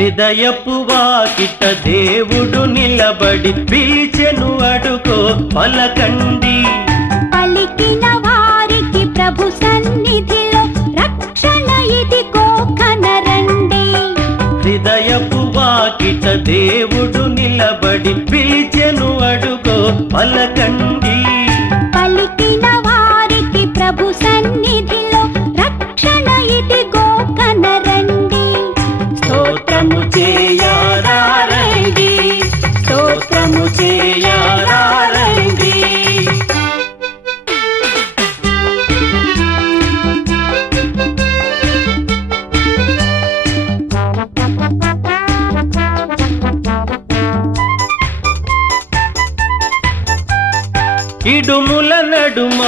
హృదయపు వాకిట దేవుడు నిలబడి పిలిచెను అడుగో పలకండి. పలికిన వారికి ప్రభు సన్నిధిలో రక్షణ ఇదిగో కనరండి. హృదయపు వాకిట దేవుడు నిలబడి పిలిచెను అడుగో పలకండి. పలికిన వారికి ప్రభు సన్నిధిలో రక్షణ ఇదిగో కనరండి. స్తోత్రము చేయరారండి, స్తోత్రము చేయరారండి. ఇడుముల నడుమ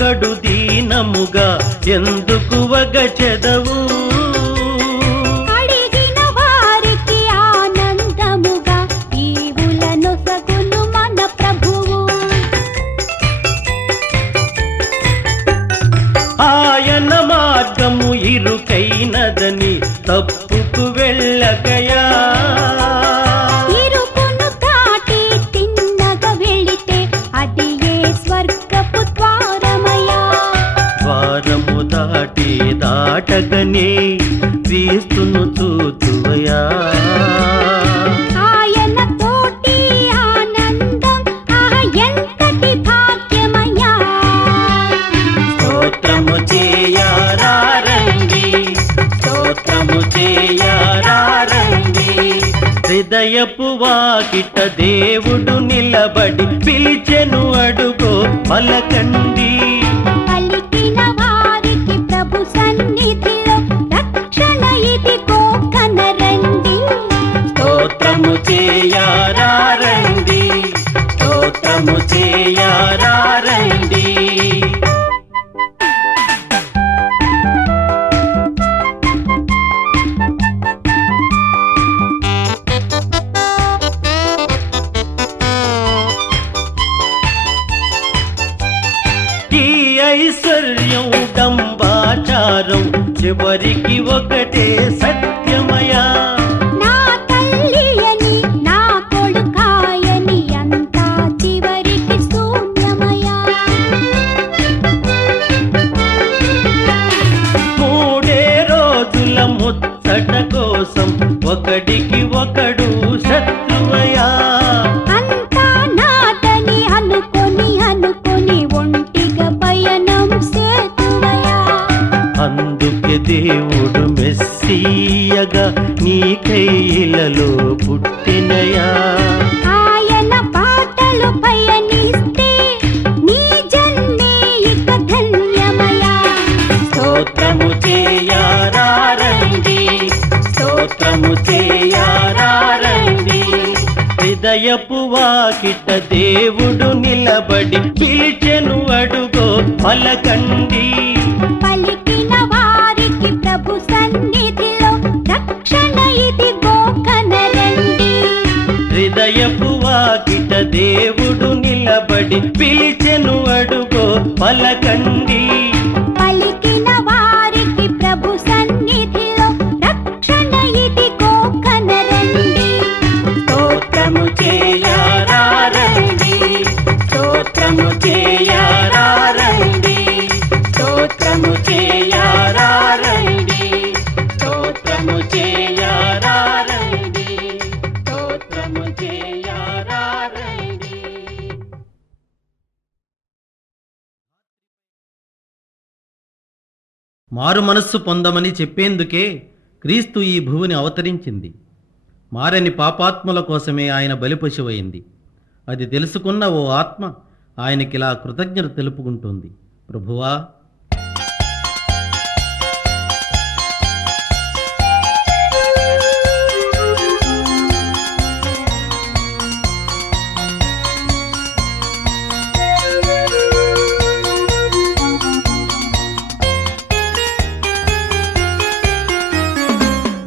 కడు దీనముగా ఎందుకు వగచెదవు? అడిగిన వారికి ఆనందముగా ఈవులను సగును మన ప్రభువు. ఆయన మార్గము ఇరుకైనదని తప్పుకు వెళ్ళకయా. ఇరుకును దాటి తిన్నగా వెళితే అది ఏ స్వర్గపు ద్వారమయా. ద్వారము దాటి దాటగనే క్రీస్తును చూతువయా. ఆయన తోటి ఆనందం ఎంతటి భాగ్యమయ్యా. స్తోత్రము చేయరారండి, స్తోత్రము చేయరారండి. హృదయపు వాకిట దేవుడు నిలబడి పిలిచెను అడుగో పలకండి. పలికిన వారికి ప్రభు సన్నిధిలో రక్షణ ఇదిగో కనరండి. స్తోత్రము చేయరారండి, స్తోత్రము చేయరారండి. ఈ ఐశ్వర్యం డంబాచారం చివరికి ఒకటే సత్యమయా. నా తల్లి అని నా కొడుకాయని అంతా చివరికి శూన్యమయా. మూడే రోజుల ముచ్చట కోసం ఒకడికి ఒకడు శత్రువయా. అంతా నాదని అనుకొని ఒంటిగా పయనం సేతువయా. అందుకే దేవుడు మెస్సీయగా నీ కైలలో పుట్టినయా. ఆయన పాటలు పయనిస్తే నీ జన్మే ఇక ధన్యమయా. స్తోత్రము చేయరారండి, స్తోత్రము చేయరారండి. హృదయపు వాకిట దేవుడు నిలబడి పిలిచెను అడుగో పలకండి. పలికిన వారికి ప్రభు సన్నిధిలో రక్షణ ఇదిగో కనరండి. హృదయపు వాకిట దేవుడు నిలబడి పిలిచెను అడుగో పలకండి. పలికిన వారికి ప్రభు సన్నిధిలో రక్షణ ఇదిగో కనరండి. స్తోత్రము చేయరారండి, స్తోత్రము చేయరారండి, స్తోత్రము చేయరారండి, స్తోత్రము చేయరారండి, స్తోత్రము చేయరారండి. మారు మనస్సు పొందమని చెప్పేందుకే క్రీస్తు ఈ భూమిని అవతరించింది. మారని పాపాత్ముల కోసమే ఆయన బలిపశువైంది. అది తెలుసుకున్న ఓ ఆత్మ ఆయనకిలా కృతజ్ఞత తెలుపుకుంటుంది. ప్రభువా,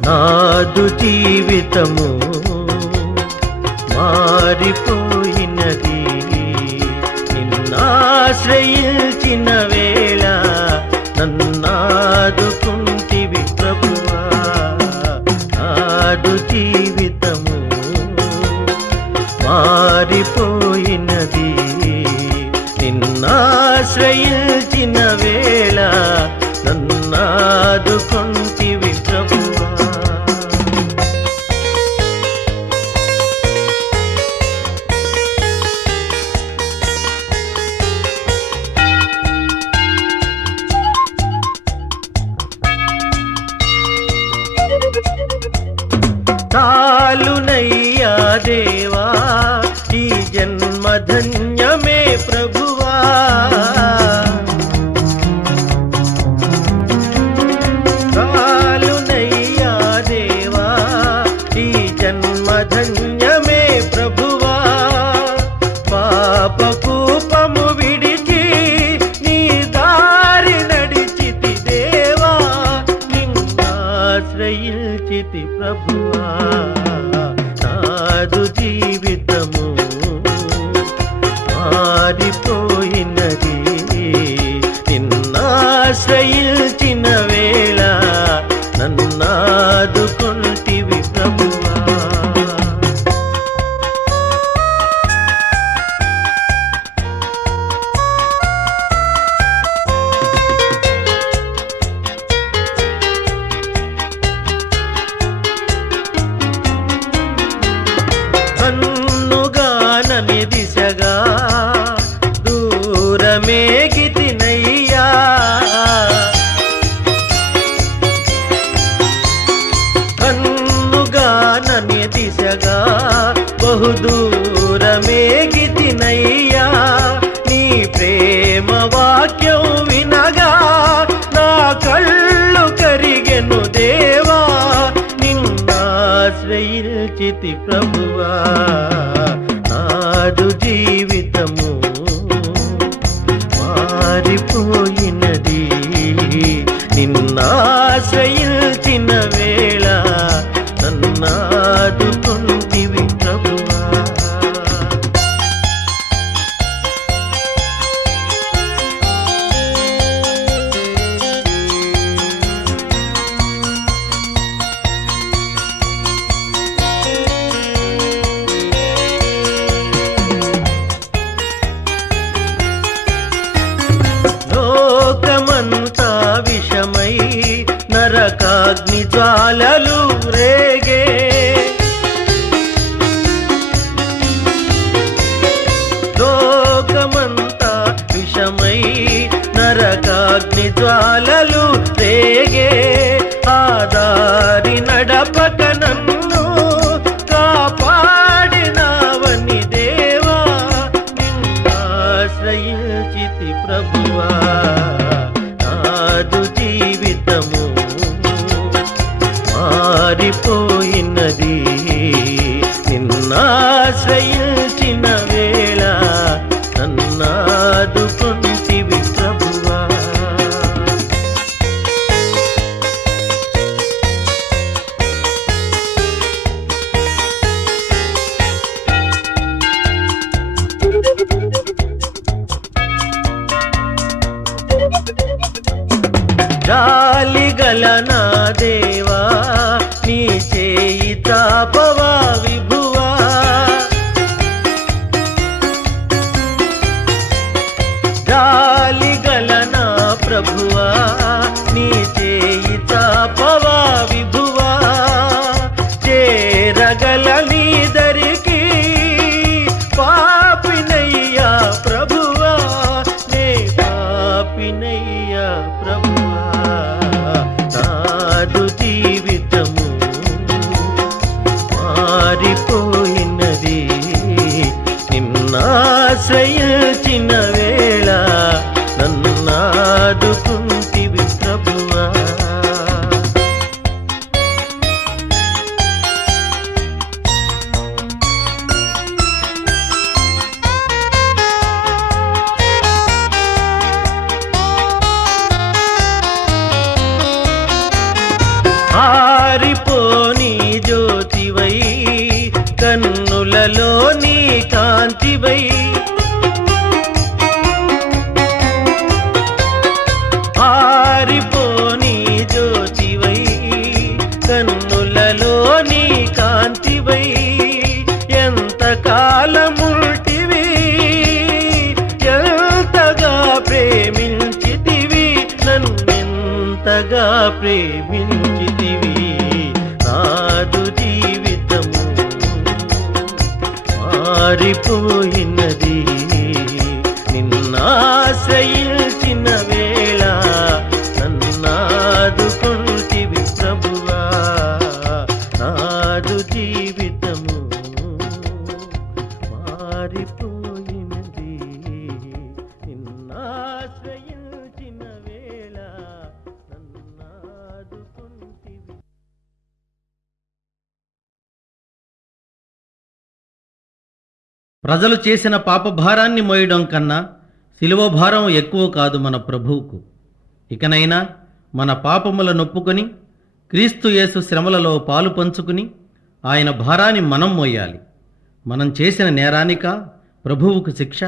నాదు జీవితము మారిపోయినది, నిన్నాశ్రయించిన వేళ నన్నాదుకుంటివి ప్రభువా. నా నాదు జీవితము మారిపోయినది నిన్నాశ్రయించిన వేళ నన్నాదుకొంటివి ప్రభువా. చాలునయ్యా దేవా ఈ జన్మ ధన్యమే ప్రభువా. చాలునయ్యా దేవా ఈ జన్మ ధన్యమే ప్రభువా. పాపకూపము విడిచి నీ దారి నడిచితి దేవా నిన్నాశ్రయించితి ప్రభువా. నాదు జీవితము మారిపోయినది నిన్నాశ్రయించిన వేళ నన్నాదుకొంటివి ప్రభువా. కన్నుగానని దిశగా దూరమేగితినయ్యా. కన్నుగానని దిశగా బహుదూరమేగితినయ్యా. నీ ప్రేమ వాక్యం వినగా నా కళ్ళు కరిగెను దేవా నిన్నాశ్రయించితి ప్రభువా. నాదు జీవితము మారిపోయినది నిన్నాశ్రయించిన వేళ నన్నాదుకొంటివి ప్రభువా. లోకమంతా విషమై నరకాగ్ని జ్వాలలు రేగే. లోకమంతా విషమై నరకాగ్ని జ్వాలలు రేగే. ఆదారి నడపక నన్ను కాపాడినావని దేవా నిన్నాశ్రయించితి ప్రభువా. నాదు జీవితము మారిపోయినది నిన్నాశ్రయించిన వేళ నన్నాదుకొంటివి ప్రభువా. జాలిగల నా దేవా నీ చేయి తాపవా విభువా. జాలిగల నా ప్రభువా నీ చేయి తాపవా విభువా. చేరగల నీ దరికి పాపినయ్యా ప్రభువా నే పాపినయ్యా ప్రభువా. నాదు జీవితము ప్రేమించితివి నాదు జీవితము మారిపోయినది నిన్నాశ్రయించిన వేళ నన్నాదుకుంటివి ప్రభువా నాదు జీవితము మారిపోయినది నిన్నాశ్రయించిన వేళ నన్నాదుకుంటివి. ప్రజలు చేసిన పాపభారాన్ని మోయడం కన్నా శిలువ భారం ఎక్కువ కాదు మన ప్రభువుకు. ఇకనైనా మన పాపముల నొప్పుకొని క్రీస్తు యేసు శ్రమలలో పాలు పంచుకుని ఆయన భారాన్ని మనం మోయాలి. మనం చేసిన నేరానిక ప్రభువుకు శిక్ష?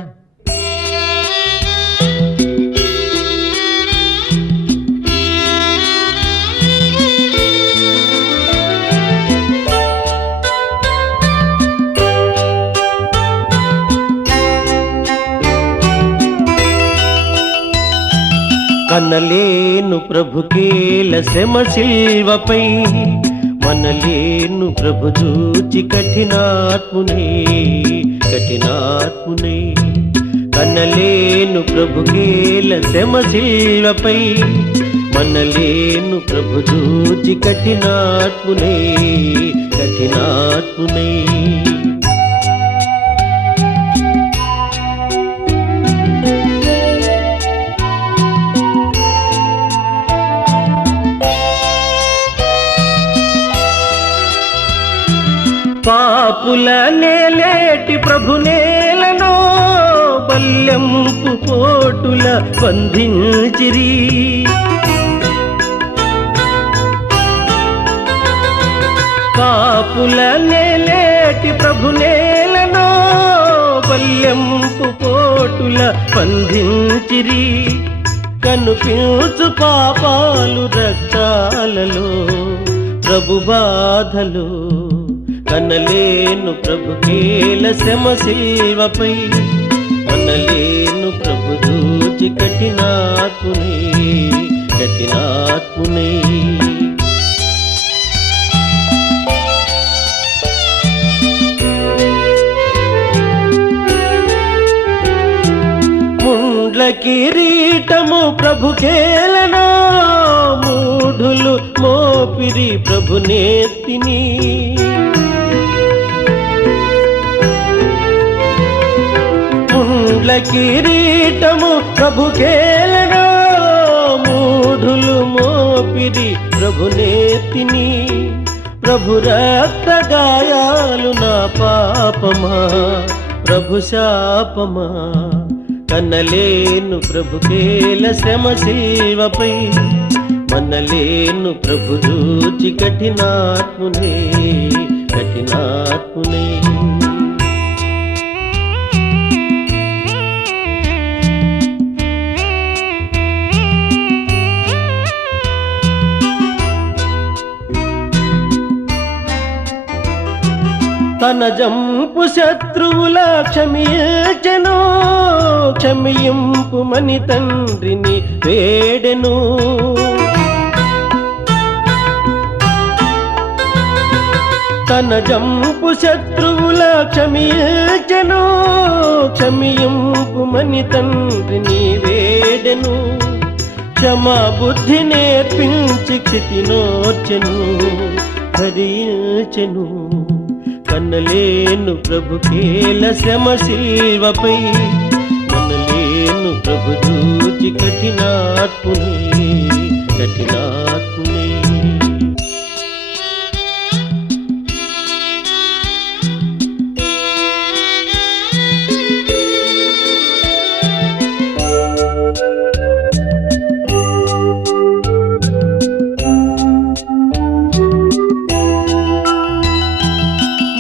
కనలేను ప్రభుకేల శ్రమ శిల్వపై మనలేను ప్రభు చూచి కఠినాత్మునే కనలేను ప్రభుకేల శ్రమ శిల్వపై మనలేను ప్రభు చూచి కఠినాత్మునే పాపుల నేలేటి ప్రభు నేలను బల్యంపు పోటుల బంధించిరి పాపుల నేలేటి ప్రభు నేలను బల్యంపు పోటుల బంధించిరి కనుపించు పాపాలు రక్తాలలో ప్రభు బాధలు కనలేను ప్రభుకేల శ్రమ శిల్వపై మనలేను ప్రభు చూచి కఠినాత్మునే ముండ్ల కిరీటము ప్రభుకేలనో మూఢులు మోపిరి ప్రభు నేత్తిని ముండ్ల కిరీటము ప్రభుకేలనో మూఢులు మోపిరి ప్రభు నేత్తిని ప్రభు రక్త గాయాలు నా పాపమా ప్రభు శాపమా కనలేను ప్రభుకేల శ్రమ శిల్వపై మనలేను ప్రభు చూచి కఠినాత్మునే తన జంపు శత్రువుల క్షమింపు మని తండ్రిని వేడెను తన జంపు శత్రువుల క్షమింపు మని తండ్రిని వేడెను క్షమా బుద్ధి నేర్పించి క్షితినోర్చెను భరించెను కనలేను ప్రభుకేల శ్రమ శిల్వపై మనలేను ప్రభు చూచి కఠినాత్మునే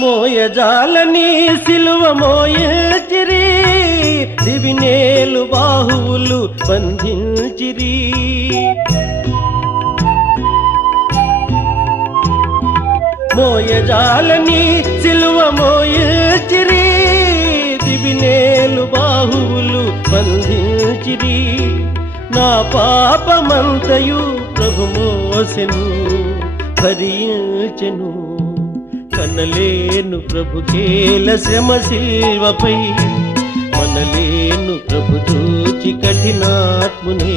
మోయజాలని సిలువ మోయచిరి దివినేలు బాహువులు బంధించిరి మోయజాలని సిలువ మోయచిరి దివినేలు బాహువులు బంధించిరి నా పాపమంతయు ప్రభు మోసెను భరించెను. కనలేను ప్రభు కేల శ్రమ శిల్వపై, మనలేను ప్రభు చూచి కఠినాత్మునే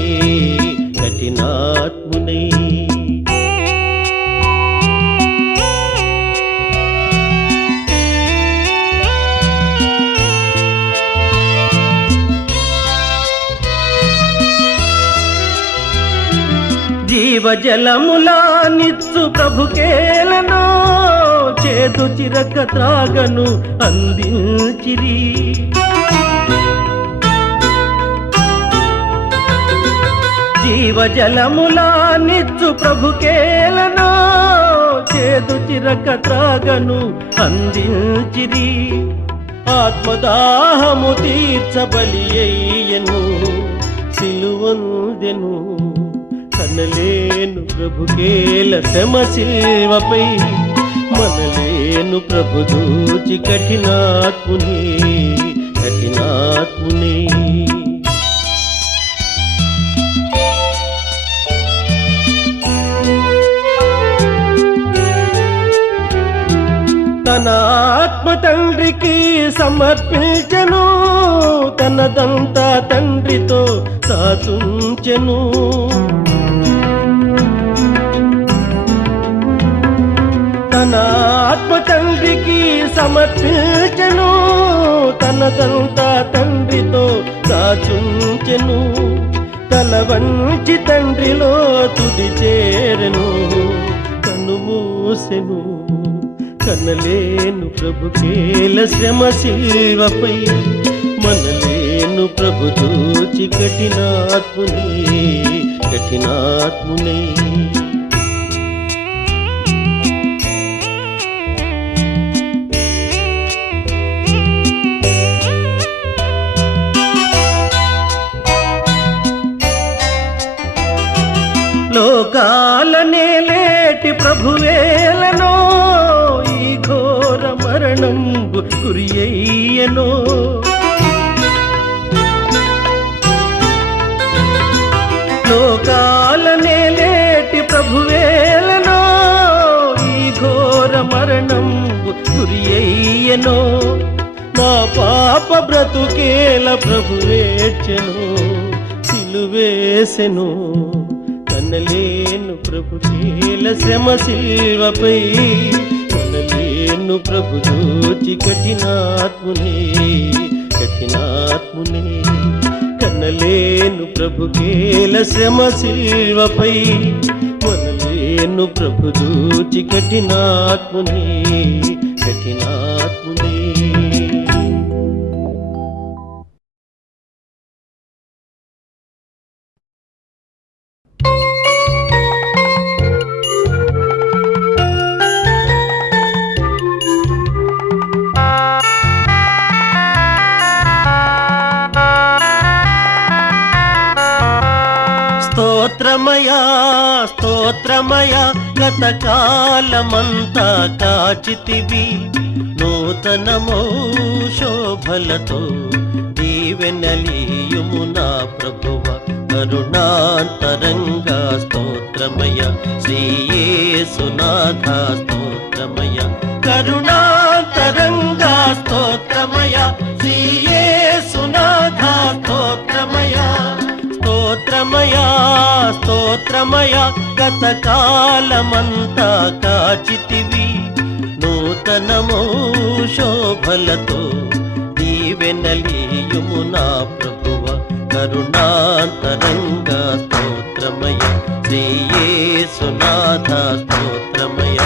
కఠినాత్మునే. జీవజలములా నిత్సు ప్రభుకేలను, చేదు చిరక త్రాగను అందించిరి. జీవజలములా నిత్సు ప్రభుకేలను, చేదు చిరక త్రాగను అందించిరి. ఆత్మదాహము తీర్చబలి అయ్యను, సిలువందెను. కనలేను ప్రభుకేల శ్రమ శిల్వపై, మనలేను ప్రభు దూచి కఠినాత్మునే కఠినాత్మునే. తన ఆత్మ తండ్రికి సమర్పించెను, తనదంతా తండ్రితో సాచుంచెను. తన ఆత్మ తండ్రికి సమర్పించెను, తనదంతా తండ్రితో దాచుంచెను. తల వంచి తండ్రిలో తుది చేరెను, కన్ను మూసెను. కనలేను ప్రభుకేల శ్రమ శిల్వపై, మనలేను ప్రభు దూచి కఠినాత్మునే కఠినాత్మునే. లోకాలనే లేటి ప్రభువేలనో, ఈ ఘోర మరణంబు గురియయ్యనో. లోకాలనే లేటి ప్రభువేలనో, ఈ ఘోర మరణంబు గురియయ్యనో. నా పాప బ్రతుకేల ప్రభువేర్చెను, సిలువేసెను. కనలేను ప్రభుకేల శ్రమ శిల్వపై, కనలేను ప్రభు దూచి కఠినాత్మునే కఠినాత్మునే. కనలేను ప్రభుకేల శ్రమ శిల్వపై, మనలేను ప్రభు దూచి కఠినాత్మునే కఠినాత్మునే. స్తోత్రమయా స్తోత్రమయా, గతకాలమంతా కాచితివి. నూతనమో శోభలతో దీవెనలీయుము నా ప్రభువ. కరుణాంతరంగా స్తోత్రమయ, శ్రీయేసునాథ స్తోత్రమయ. కరుణాంతరంగా స్తోత్రమయ, శ్రీయేసునాథ స్తోత్రమయ. స్తోత్రమయా స్తోత్రమయా, గతకాలమంతా కాచితివి. నూతనమో శోభలతో దీవెనలీయుము నా ప్రభువ. కరుణాంతరంగా స్తోత్రమయ, శ్రీయేసునాథ స్తోత్రమయ.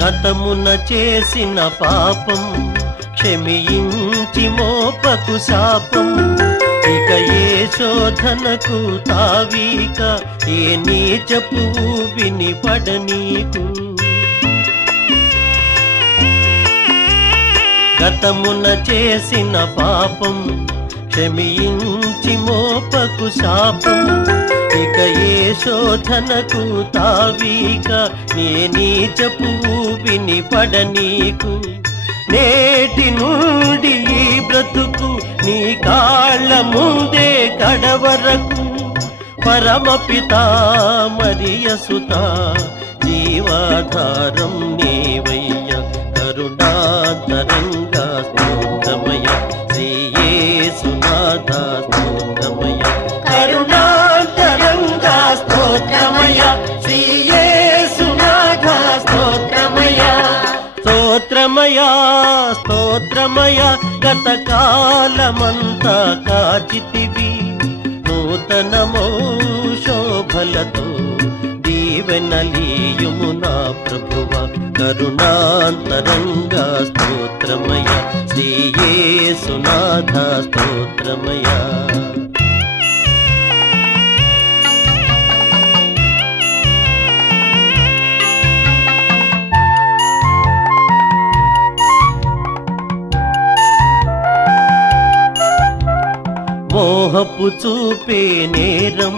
గతమున చేసిన పాపం క్షమించి మోపకు శాపం. ఇక ఏ శోధనకు తావీక, ఏ నీచపు వినిపడనీకు. గతమున చేసిన పాపం క్షమించి మోపకు శాపం. ఇక ఏ శోధనకు తావీక నే నీచపు ఊబిని పడనీకు. నేటి నుండి ఈ బ్రతుకు నీ కాళ్ళ ముందే కడవరకు. పరమపితా మరియసుత జీవాధారం నీవయ్య. కరుణాంతరంగా స్తోత్రమయ శ్రీ యేసునాథ స్తోత్రమయ. కరుణాంతరంగా స్తోత్రమయ శ్రీ యేసునాథ స్తోత్రమయ. స్తోత్రమయ స్తోత్రమయ గతకాలమంతా కాచితివి. నూతనమో శోభలతో దీవెనలీయుము నా ప్రభువ. కరుణాంతరంగా స్తోత్రమయ శ్రీ యేసునాథ స్తోత్రమయ. మోహపు చూపే నేరం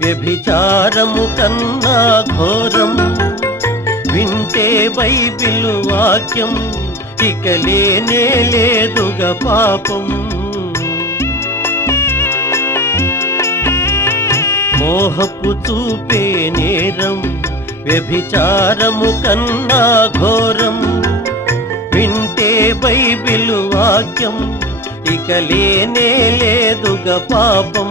వ్యభిచారము కన్నా ఘోరం. వింటే బైబిలు వాక్యం ఇక లేనే లేదుగా పాపం. మోహపు చూపే నేరం వ్యభిచారము కన్నా ఘోరం. వింటే బైబిలు వాక్యం ఇక లేనే లేదుగా పాపం.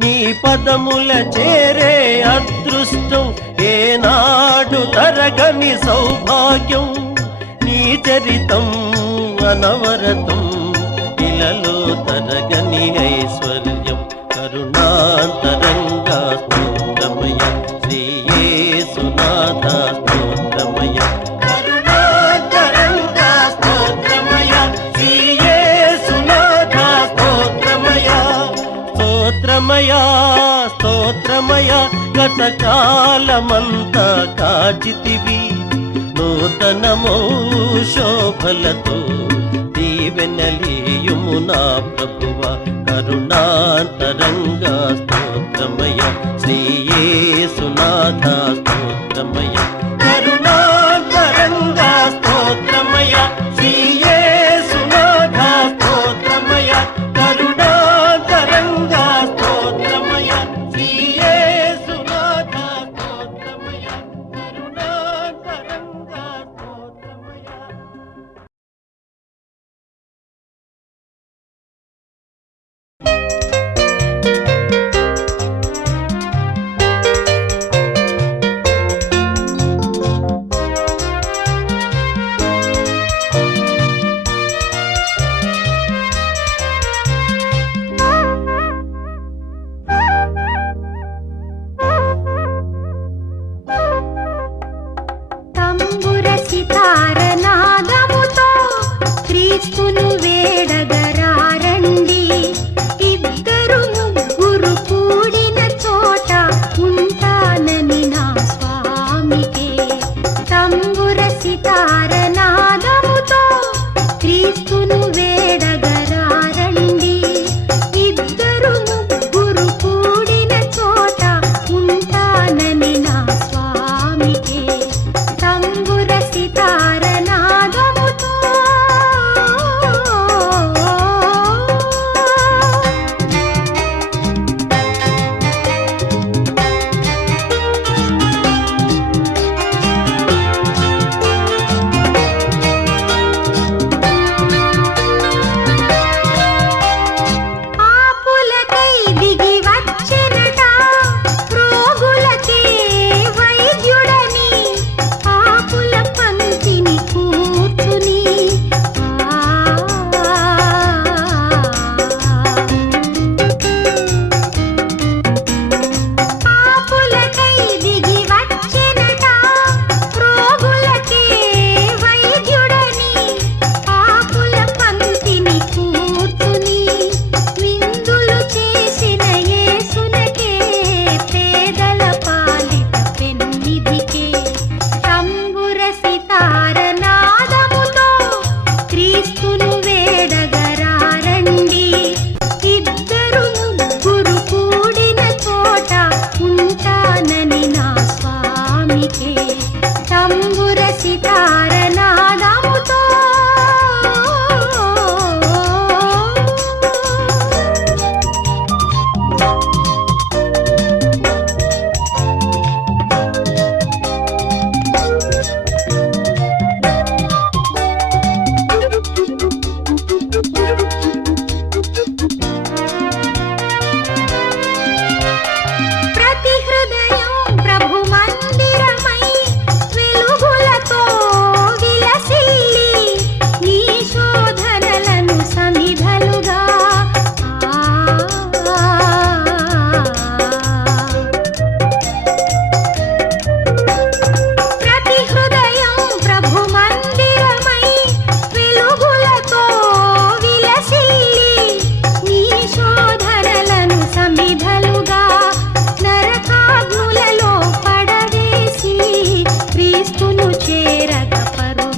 నీ పదముల చేరే అదృష్టం ఏనాడు తరగని సౌభాగ్యం. నీ చరితం అనవరతం ఇలలో తరగని ఐశ్వర్యం. కరుణాంతరంగా స్తోత్రమయ శ్రీ యేసునాథ స్తోత్రమయ. కరుణాంతరంగా స్తోత్రమయ శ్రీ యేసునాథ స్తోత్రమయ. స్తోత్రమయ స్తోత్రమయ గతకాలమంతా కాచితివి. నూతనమో శోభలతో దీవెనలీయుము నా ప్రభువ. కరుణాంతరంగా స్తోత్రమయ శ్రీ యేసునాథ స్తోత్రమయ. కరుణాంతరంగా స్తోత్రమయ శ్రీ యేసునాథ స్తోత్రమయ. కరుణాంతరంగా స్తోత్రమయ శ్రీ యేసునాథ స్తోత్రమయ. కరుణాంతరంగా స్తోత్రమయ.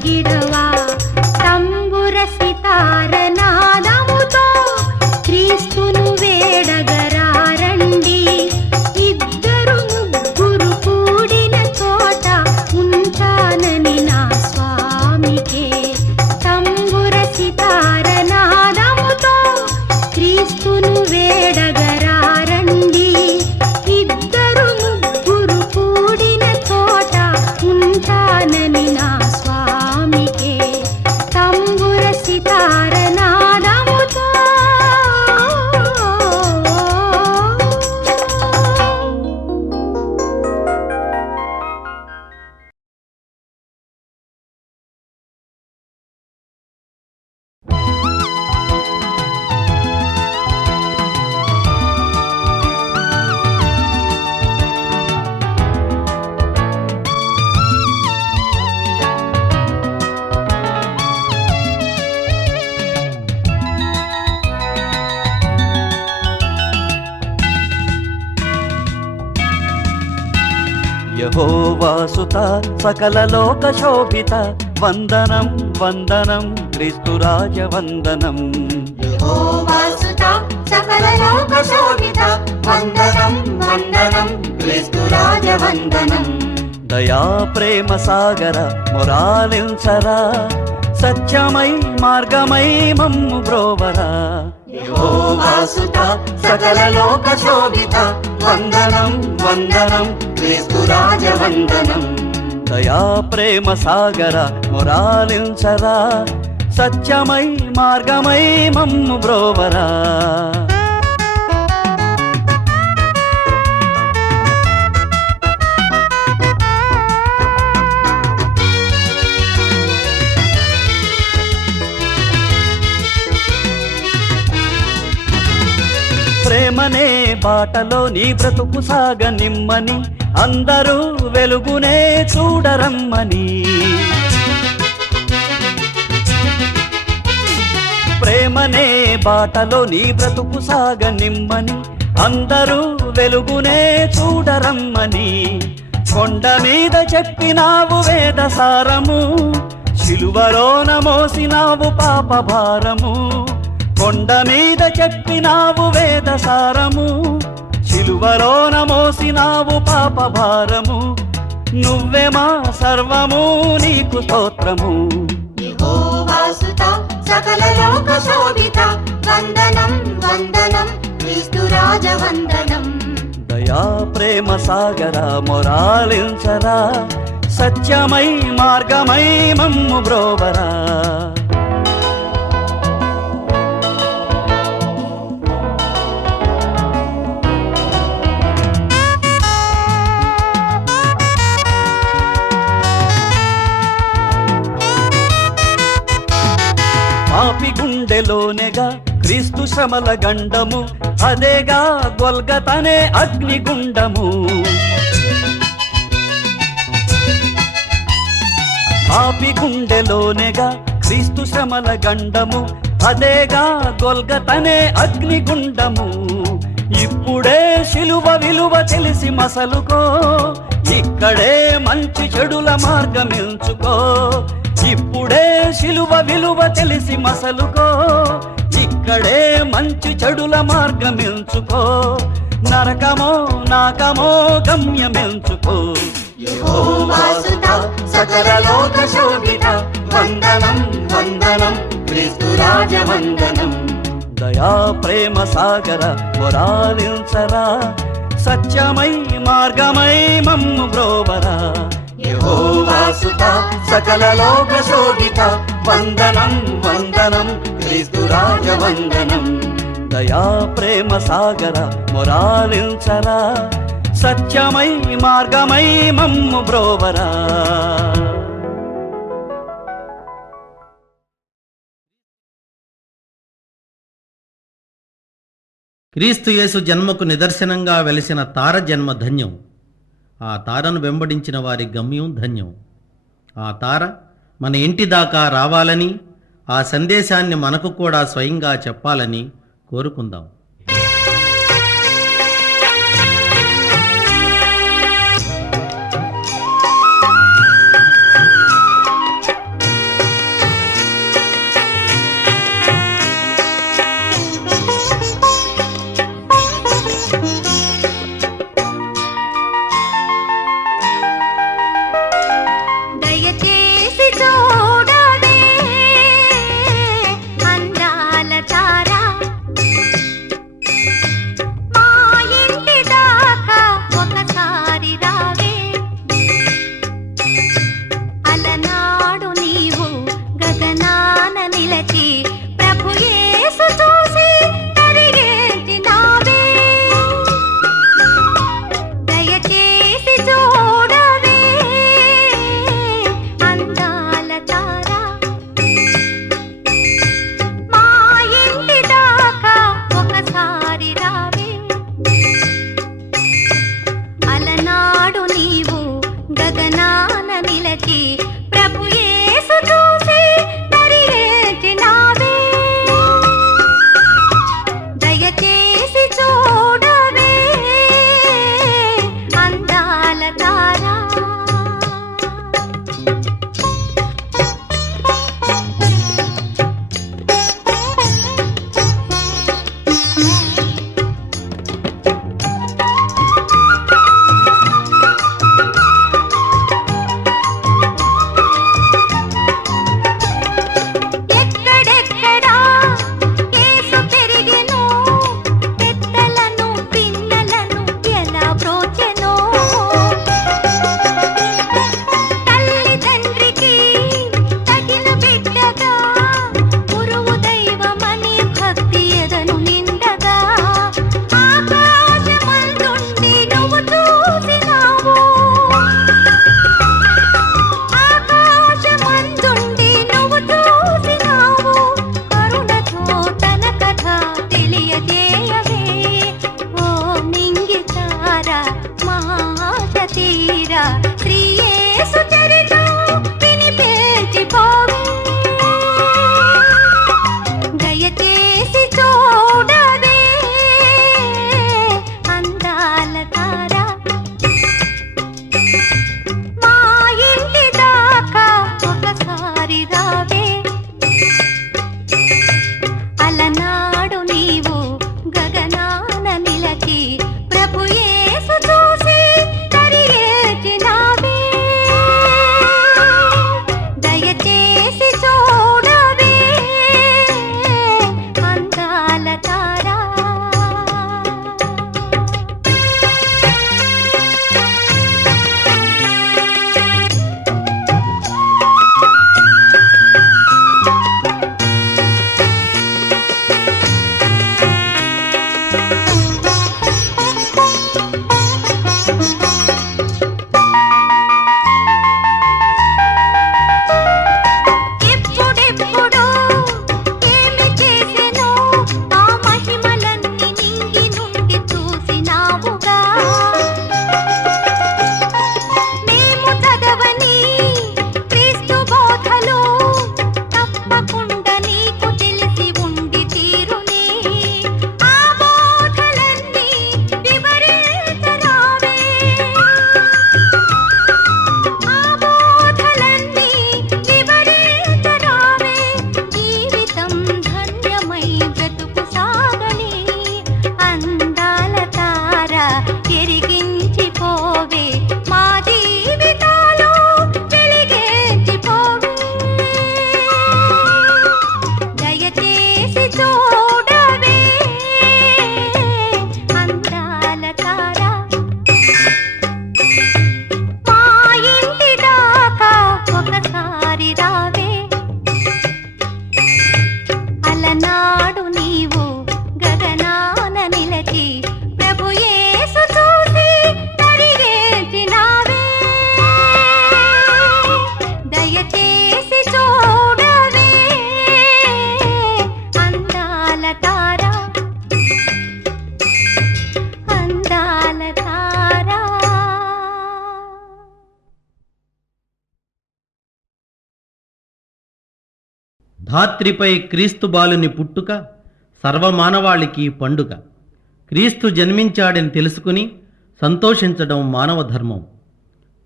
పలికిడవా తంబుర సితార నాదముతో క్రీస్తును వేడగరారండి ఇద్దరు ముగ్గురు కూడిన చోట ఉంటానని నా స్వామికే తంబుర సితార నాదముతో క్రీస్తును వేడగరారండి ఇద్దరు ముగ్గురు కూడిన చోట ఉంటానని నా స్వామికే తంబుర సితార నాదముతో యెహోవాసుత సకల లోక శోభిత వందనం వందనం క్రీస్తురాజ వందనం యెహోవాసుత సకల లోక శోభిత వందనం వందనం క్రీస్తురాజ వందనం దయా ప్రేమ సాగర మొరాలించరా సత్యమై మార్గమై మమ్ము బ్రోవరా యెహోవాసుత సకల లోక శోభిత వందనం వందనం క్రీస్తురాజ వందనం దయా ప్రేమ సాగర మొరాలించరా సత్యమై మార్గమై మమ్ము బ్రోవరా ప్రేమనే బాటలో నీ బ్రతుకు సాగనిమ్మని అందరూ వెలుగునే చూడరమ్మని ప్రేమనే బాటలో నీ బ్రతుకు సాగనిమ్మని అందరూ వెలుగునే చూడరమ్మని కొండ మీద చెప్పినావు వేద సారము శిలువలోన మోసినావు పాప భారము కొండ మీద చెప్పినావు వేద సారము శిలువలోన మోసినావు పాప భారము నువ్వే మా సర్వము నీకు స్తోత్రము యెహోవాసుత సకల లోక శోభిత వందనం వందనం క్రీస్తురాజ వందనం దయా ప్రేమ సాగర మొరాలించరా సత్యమై మార్గమై మమ్ము బ్రోవరా పాపి గుండెలోనేగా క్రీస్తు శ్రమల గండము అదేగా గొల్గతనే అగ్నిగుండము పాపి గుండెలోనేగా క్రీస్తు శ్రమల గండము అదేగా గొల్గతనే అగ్నిగుండము ఇప్పుడే శిలువ విలువ తెలిసి మసలుకో ఇక్కడే మంచి చెడుల మార్గం ఎంచుకో ఇప్పుడే శిలువ విలువ తెలిసి మసలుకో ఇక్కడే మంచి చెడుల మార్గం ఎంచుకో నరకమో నాకమో గమ్యమెంచుకో యెహోవాసుత సకల లోక శోభిత వందనం వందనం క్రీస్తురాజ వందనం దయా ప్రేమ సాగర మొరాలించరా సత్యమై మార్గమై మమ్ము బ్రోవరా యెహోవాసుత సకల లోక శోభిత వందనం వందనం క్రీస్తురాజ వందనం దయా ప్రేమ సాగర మొరాలించరా సత్యమై మార్గమై మమ్ము బ్రోవరా క్రీస్తు యేసు జన్మకు నిదర్శనంగా వెలిసిన తార జన్మ ధన్యం. ఆ తారను వెంబడించిన వారి గమ్యం ధన్యం. ఆ తార మన ఇంటి దాకా రావాలని, ఆ సందేశాన్ని మనకు కూడా స్వయంగా చెప్పాలని కోరుకుందాం. ధాత్రిపై క్రీస్తు బాలుని పుట్టుక సర్వమానవాళికి పండుగ. క్రీస్తు జన్మించాడని తెలుసుకుని సంతోషించడం మానవ ధర్మం.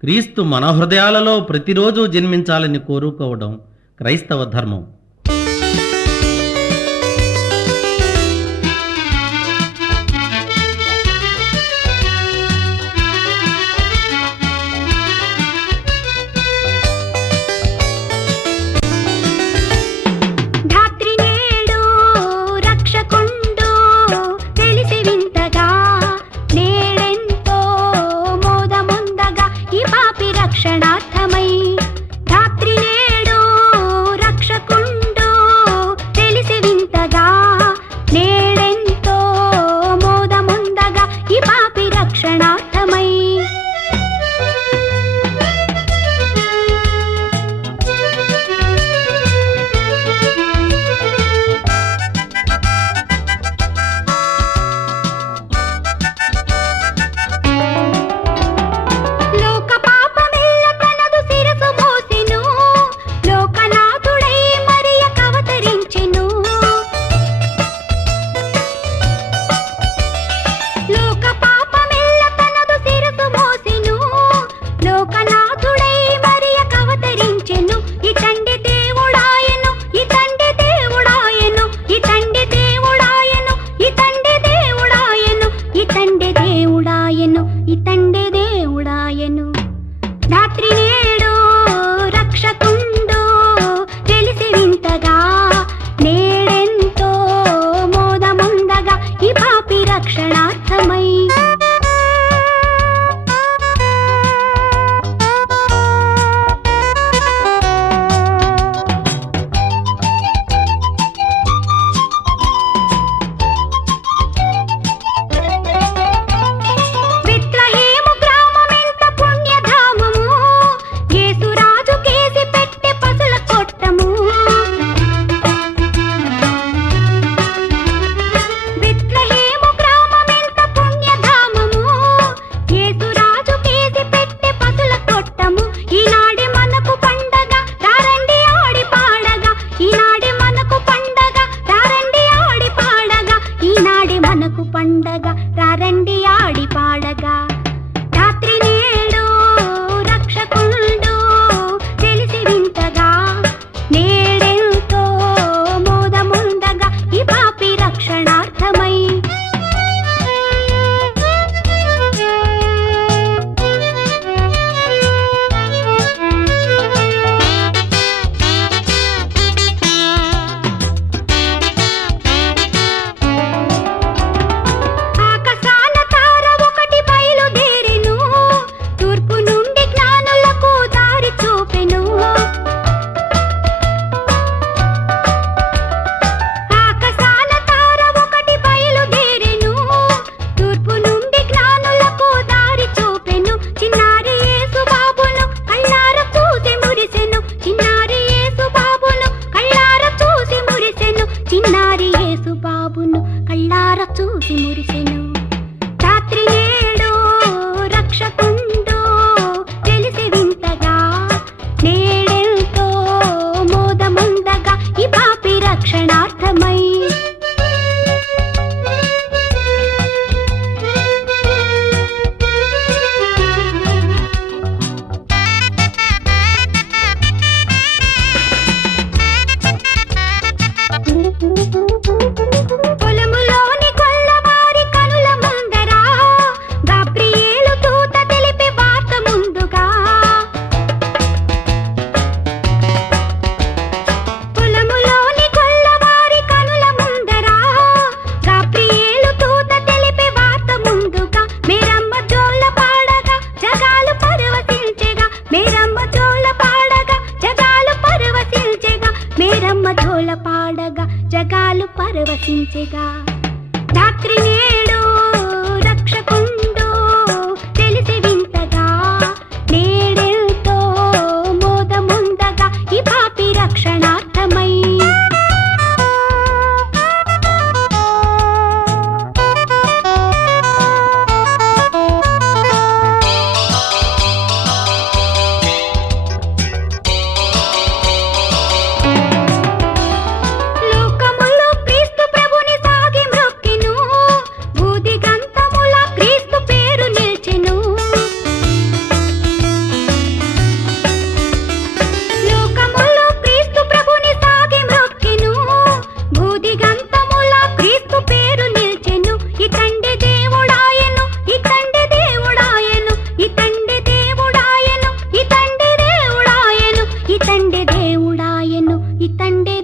క్రీస్తు మన హృదయాలలో ప్రతిరోజు జన్మించాలని కోరుకోవడం క్రైస్తవ ధర్మం. పరవశించెగా ధాత్రి నేడు రక్షకుండు తెలిసి వింతగా నేడెంతో మోదముందగా ఈ పాపి రక్షణార్థమై తండ్రి